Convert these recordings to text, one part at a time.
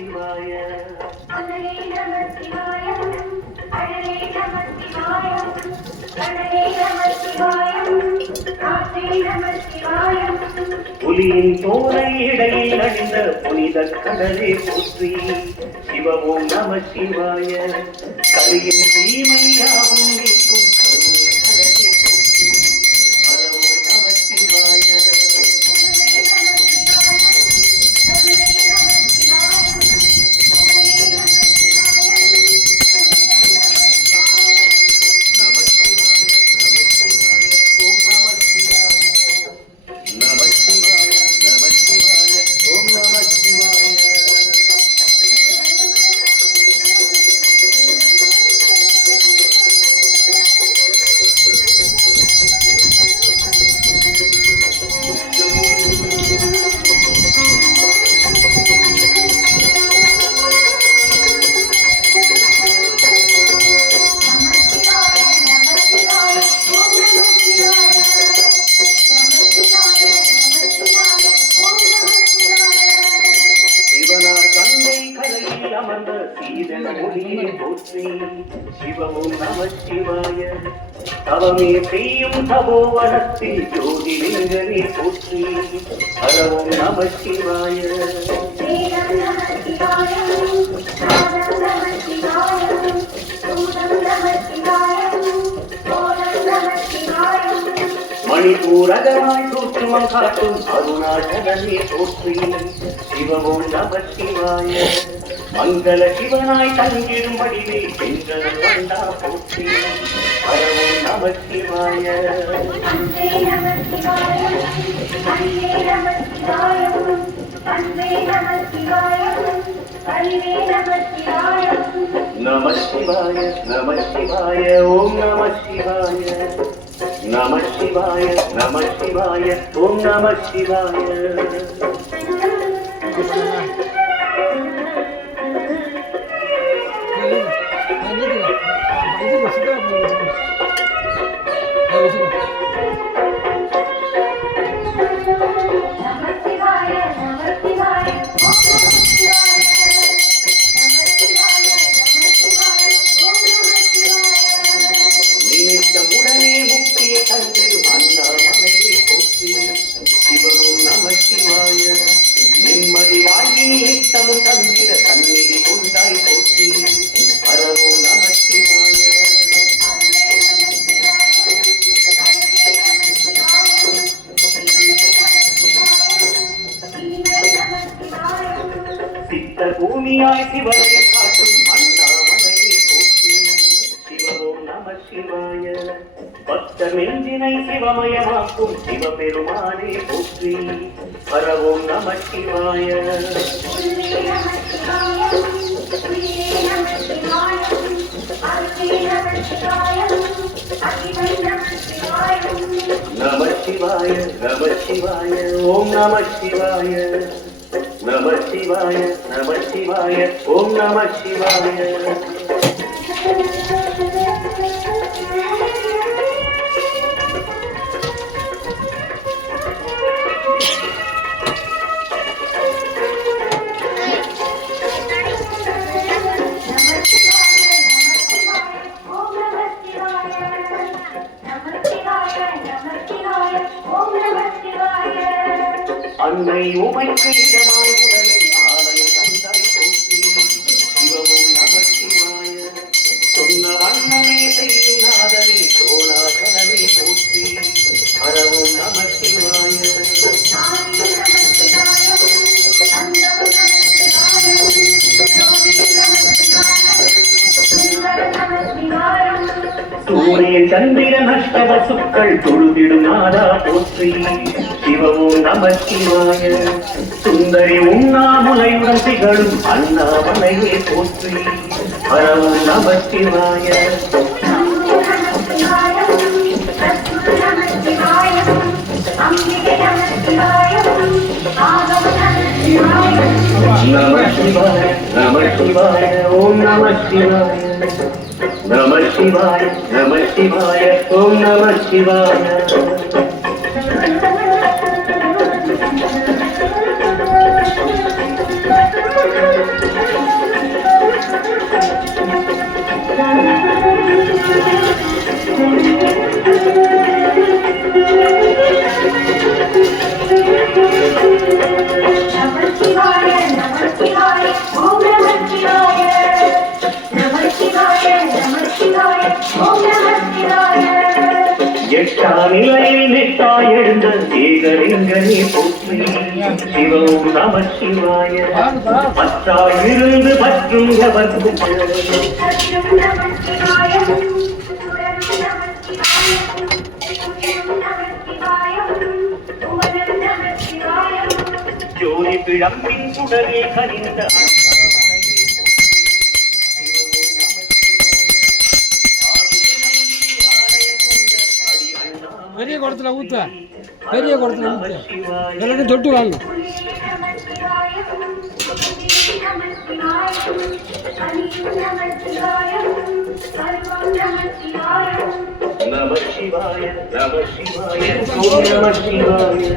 சிவாய. புலியின் தோலை இடையில் அணிந்த புனித கடலே போற்றி. சிவவும் நம சிவாய. கலியின் தீமையாவும் நீக்கும் கருணை கடலே போற்றி. ஹரவும் நம சிவாய. சிவமும் நம சிவாய. தவமே செய்யும் தபோவனத்தில் ஜோதிலிங்கமே போற்றி. ஹரவும் நம சிவாய. மணிபூரகமாய் தூற்றுவம் காட்டும் அருணாச்சலமே போற்றி. சிவமும் நம சிவாய. மங்கள சிவனாய் தங்கிடும் வடிவே எங்கள் வந்தா போற்றி. ஹரவும் நம சிவாய. நம சிவாய நம சிவாய ஓம் நம சிவாய. நம சிவாய நம சிவாய ஓம் நம சிவாய. நினைத்தவுடனே முக்தியை தந்திடும் அண்ணாமலையை போற்றி. சிவமும் நம சிவாய. நிம்மதி வாழ்வின் நித்தமும் தந்திட தன்னிதி கொண்டாய் போற்றி. ஹரவும் நம சிவாய. சித்த பூமியாய் சிவனை காட்டும் அண்ணாமலையை போற்றி. சிவமும் நம சிவாய. பக்த நெஞ்சினை சிவமயமாக்கும் சிவபெருமானே போற்றி. ஹரவும் நம சிவாய. நம சிவாய நம சிவாய ஓம் நம சிவாய. நம சிவாய நம சிவாய ஓம் நம சிவாய. அன்னை உமைக்கு இடமாய் உடலில் ஆலயம் தந்தாய் போற்றி. சிவமும் நம சிவாய. சொன்ன வண்ணமே செய்யும் நாதனே சோழாசனமே போற்றி. ஹரவும் நம சிவாய. சூரிய சந்திர நஷ்டவசுக்கள் தொழுதிடும் நாதா போற்றி. சிவமும் நம சிவாய. சுந்தரி உண்ணாமுலையுடன் திகழும் அண்ணாமலையே போற்றி. ஹரவும் நம சிவாய. நம சிவாய நம சிவாய ஓம் நம சிவாய. நம சிவாய நம சிவாய ஓம் நம சிவாய. போற்றி சிவம் நம சிவாய பற்றாயிருந்து பற்றும் எவர்க்கும் ஜோதி பிழம்பின் சுடரில் கனிந்த பெரிய குடத்துல ஊத்த பெரிய குடத்துல ஊத்த எல்லாரும் தொட்டு வாங்க நம சிவாய நம சிவாய ஓம் நம சிவாய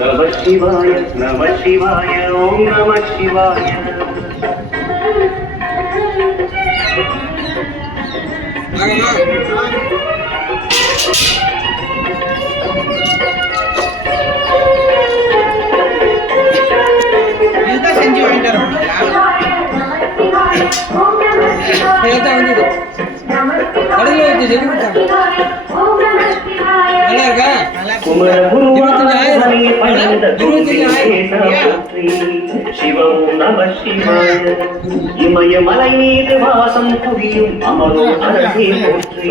நம சிவாய நம சிவாய ஓம் நம சிவாய செஞ்சு வாங்கிட்டு கடையில் வச்சு செஞ்சு நல்லா இருக்கா 25,000 சிவம் நம சிவாய இமயமலை மீது வாசம் புரியும் அமரோ அரசே போற்றி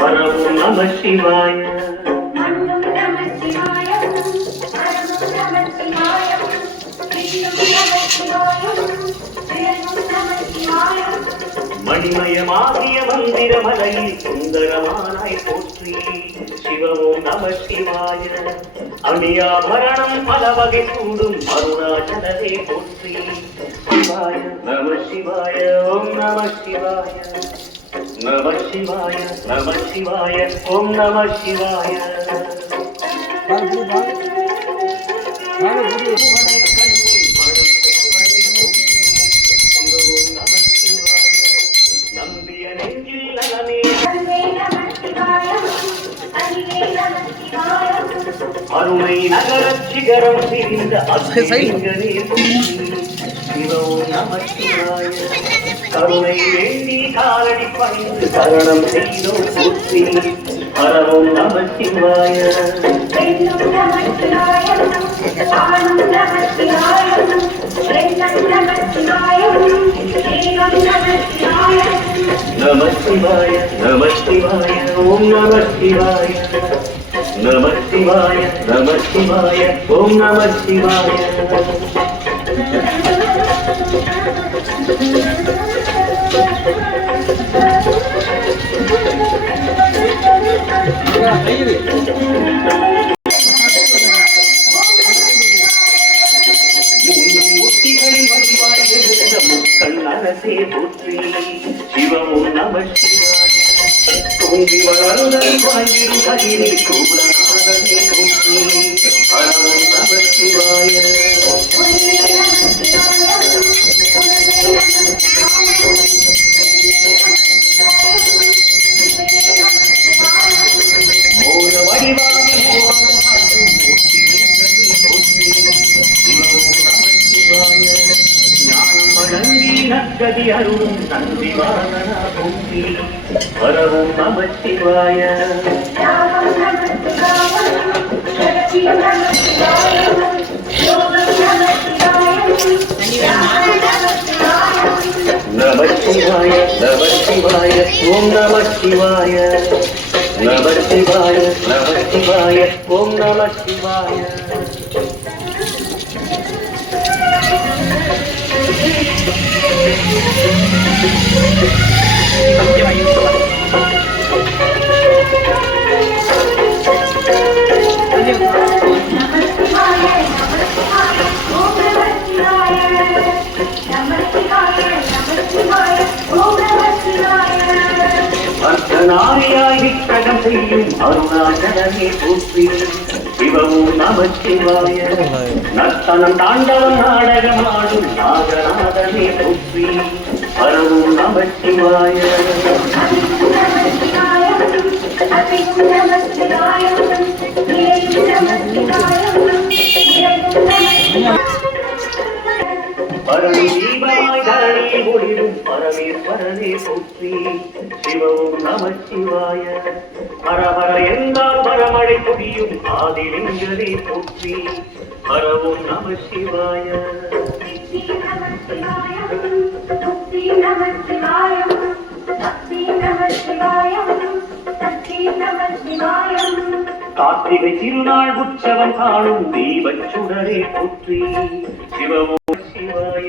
பரவும் நம சிவாய மணிமயமாகிய மந்திரமலையில் சுந்தரமானாய் போற்றி சிவமோ நம சிவாய அணியாபரணம் பல வகை கூடும் அருணாச்சலரே போற்றி சிவாய நம சிவாய ஓம் நம சிவாய நம சிவாய நம சிவாய ஓம் நம சிவாய அருமை நகர சிகரம் தெரிந்த அசிங்கனே சிவம் நம சிவாய கருணை வேண்டி காலடி பணிந்து சரணம் செய்தோம் போற்றி ஹரவும் நம சிவாய நம சிவாய நம சிவாய ஓம் நம சிவாய நம சிவாய நம சிவாய ஓம் நம சிவாய முத்திகளின் வடிவாய் எழுந்த முக்கண்ணரசே போற்றி சிவமும் நம சிவாய தோன்றி வளர்ந்தல் வாழ்விடும் கதிரில் கூடநாதனே போற்றி அறவும் நம சிவாய மோன வடிவாகி மோகனம் காட்டும் மூர்த்தி லிங்கனே போற்றி சிவமும் நம சிவாய ஞானம் வழங்கி நற்கதி அருளும் நந்தி வாகனா போற்றி வரவும் நம சிவாய நம சிவாய நம சிவாய ஓம் நம சிவாய நம சிவாய நம சிவாய ஓம் நம சிவாய அர்த்தநாரியாய் விக்கிரகம் செய்யும் அருணாச்சலமே போற்றி சிவமும் நம சிவாய நர்த்தனம் தாண்டவம் நாடகமாடும் நாகநாதனே போற்றி பரவும் நம சிவாய பரணி தீபமாய் தரணியில் ஒளிரும் பரமேஸ்வரனே போற்றி. சிவவும் நமச்சிவாய. ஹர ஹர என்றால் வரமழை பொழியும் ஆதிலிங்கனே போற்றி. ஹரவும் நமசிவாய. கார்த்திகை திருநாள் உற்சவம் காணும் தீபச் சுடரே போற்றி. சிவவும் சிவாய.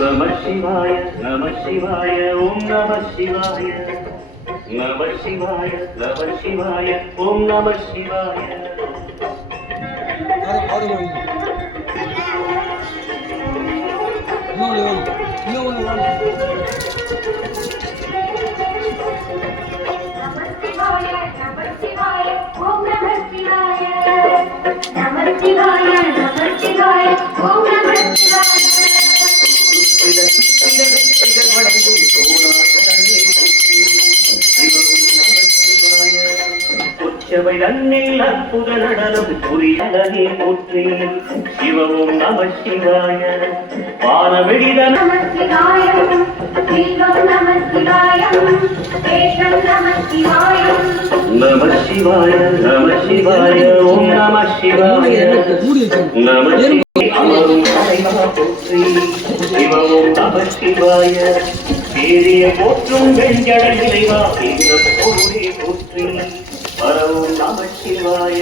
நம சிவாய நம சிவாய ஓம் நம சிவாய. நம சிவாய நம சிவாய ஓம் நம சிவாய. உச்சவைதன்னில் அற்புத நடனம் புரியலனே போற்றி. சிவவும் நம சிவாய. வானவெளிதன நம சிவாய நம சிவாய ஓம் நம சிவாய. நம போற்றி. சிவவும் நம சிவாய. பேரிய போற்றும் வெஞ்சடை இறைவா இந்த பொருளே போற்றி. ஹரவும் நம சிவாய.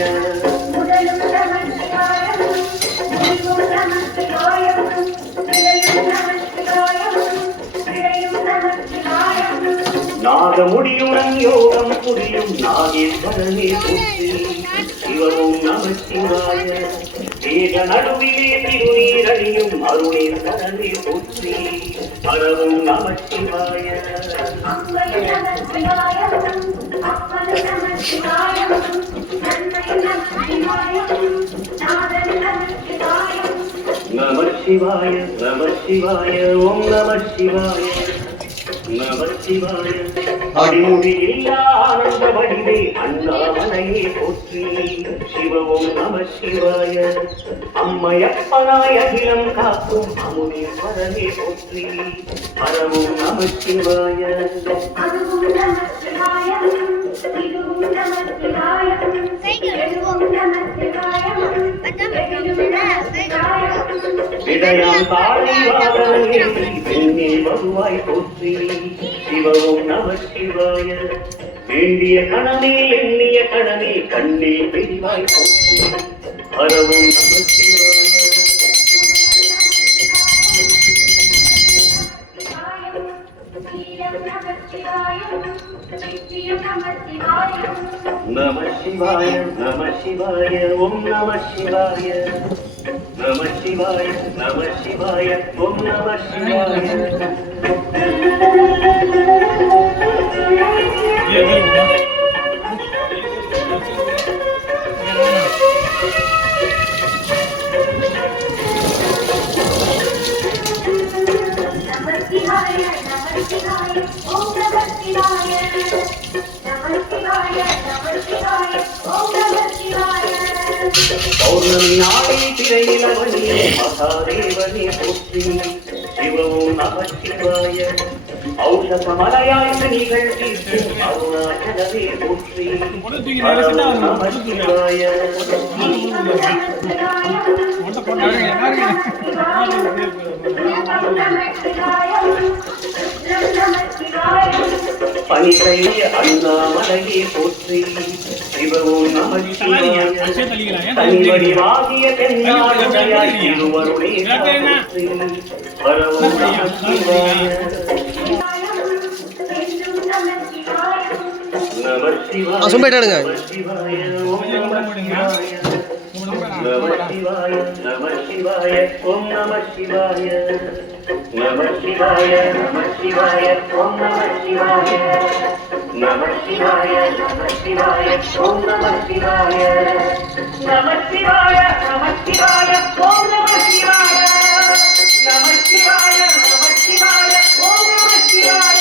நாகமுடியுடன் யோகம் புரியும் நாகேஸ்வரனே போற்றி. சிவவும் நம சிவாய. ஏக நடுவிலே திருநீரணியும் அருணேஸ்வரனே போற்றி. ஹரவும் நம சிவாய. நம சிவாய நம சிவாய ஓம் நம சிவாய. நம சிவாய. அடிமுடியில்லா ஆனந்த வடிவே அண்ணாமலையே போற்றி. சிவவும் நம சிவாய. அம்மையப்பனாய் அகிலம் காக்கும் அமுதேஸ்வரனே போற்றி. ஹரவும் நம சிவாய. விடயம் தாழ்வாகவே வெண்ணில் வருவாய் போற்றி. சிவவும் நம சிவாய. வேண்டிய கணமே எண்ணிய கணமே கண்ணில் பெரிவாய் போற்றி. ஹரவும் நம சிவாய. நம சிவாய நம சிவாய ஓம் நம சிவாய. நம சிவாய நம சிவாய ஓம் நம சிவாய. பௌர்ணமி நாளில் திரையிலவனியே மகாதேவனே போற்றி. சிவவும் நம சிவாய. ஔஷதமலையாய் நிகழ்ச்சி அருணாச்சலமே போற்றி. நம சிவாய. பனிசெய்ய அண்ணாமலையே போற்றி. சிவவும் நம சிவாய. தனிவடிவாகிய தென்னாடுடையாய் திருவருளே போற்றி. ஹரவும் நம சிவாய. நம சிவாய நம சிவாய ஓம் நம சிவாய. நம சிவாய நம சிவாய ஓம் நம சிவாய. நம சிவாய நம சிவாய ஓம் நம சிவாய. நம சிவாய நம சிவாய ஓம் நம சிவாய. நம சிவாய நம சிவாய ஓம் நம சிவாய. நம சிவாய நம சிவாய ஓம் நம சிவாய.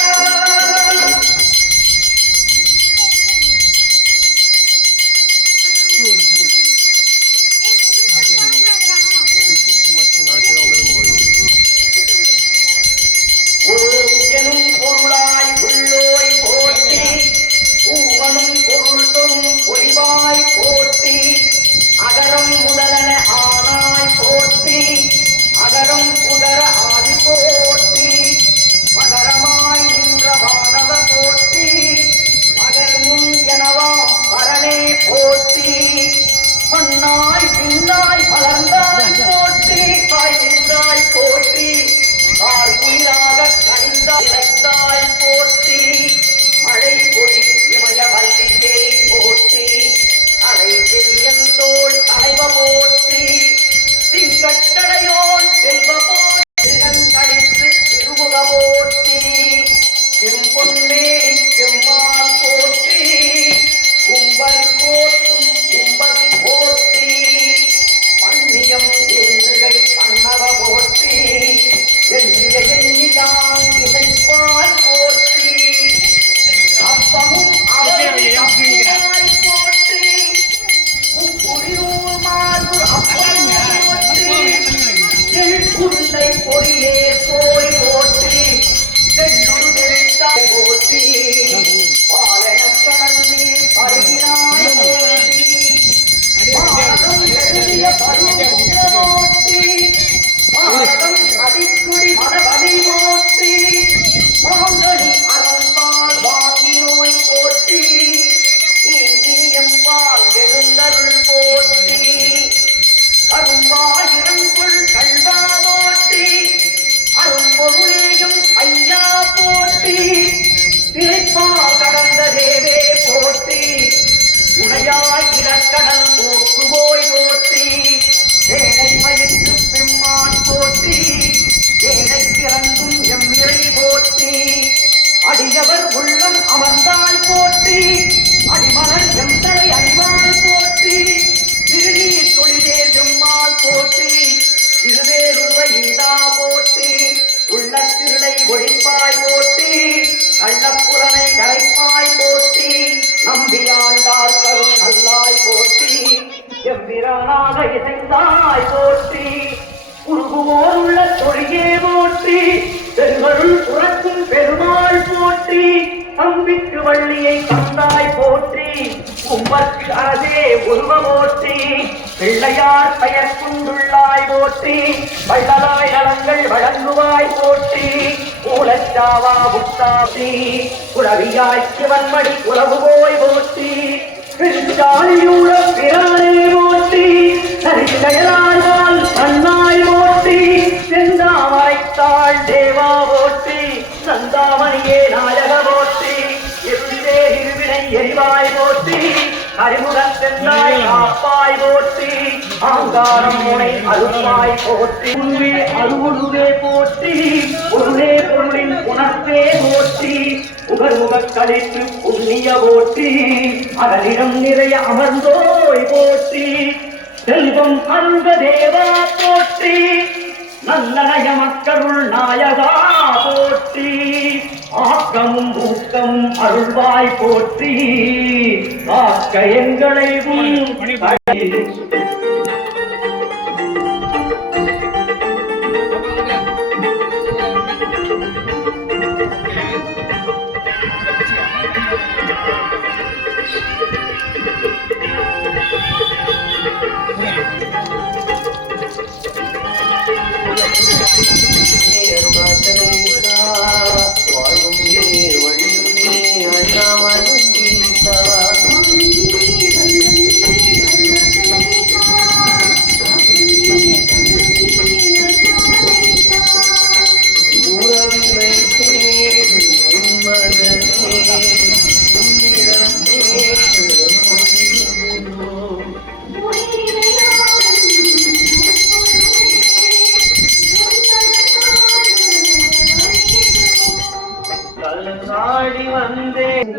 இசைந்தாய் போற்றி உருகுவோர் உள்ள தொழியே போற்றி பெருங்களுள் புறக்கும் பெருமாள் போற்றி அம்பிக்கு வள்ளியை தந்தாய் போற்றி உம்மற்கு அதே உருவ போற்றி பிள்ளையார் பெயர் கொண்டுள்ளாய் போற்றி வள்ளலாய் நலங்கள் வழங்குவாய் போற்றி மூலச்சாவா முத்தாசி குளவியாய் சிவன்மணி உலவு போய் போற்றி பிரானே போற்றி கயலாழ்வாள் அண்ணாய் போற்றி செந்தாமரைத்தாள் தேவா போற்றி சந்தாமணியே நாயக போற்றி இருந்தே இருவினை எரிவாய் போற்றி அறிமுகன் சென்றாய் காப்பாய் போற்றி ஆங்காரம் முனை அருள்வாய் போற்றி உருவே அருவுருவே போற்றி பொருளே பொருளின் உணர்வே போற்றி உகர்முகக் கழித்து புண்ணிய போற்றி அதனிடம் நிறைய அமர்ந்தோய் போற்றி செல்வம் அருந்த தேவா போற்றி நல்லனைய மக்களுள் நாயகா போற்றி ஆக்கமும் ஊக்கமும் அருள்வாய் போற்றி காக்க எங்களை வாழும் நீர் வழியும் நீ அண்ணாமலும் கீதா உறவில் வைத்தேன் மகனே உன்னிடம் நாடி வந்தேன்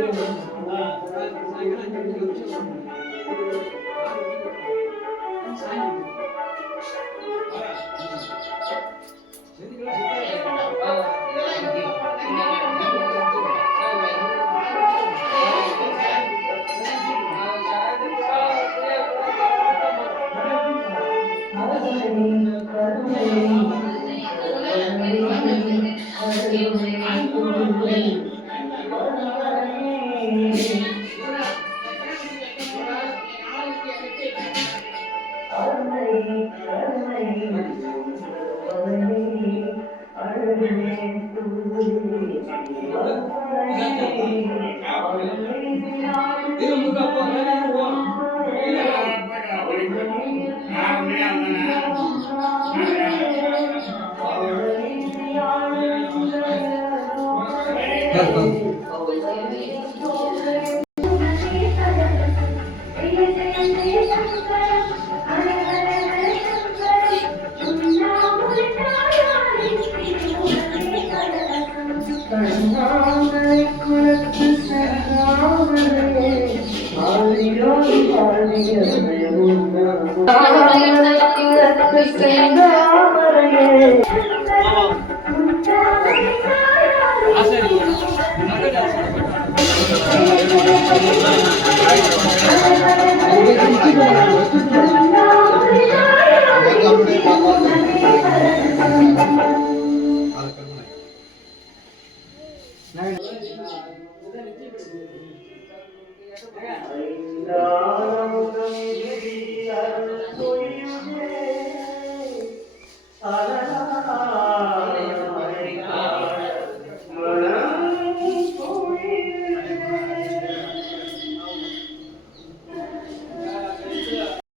Thank you.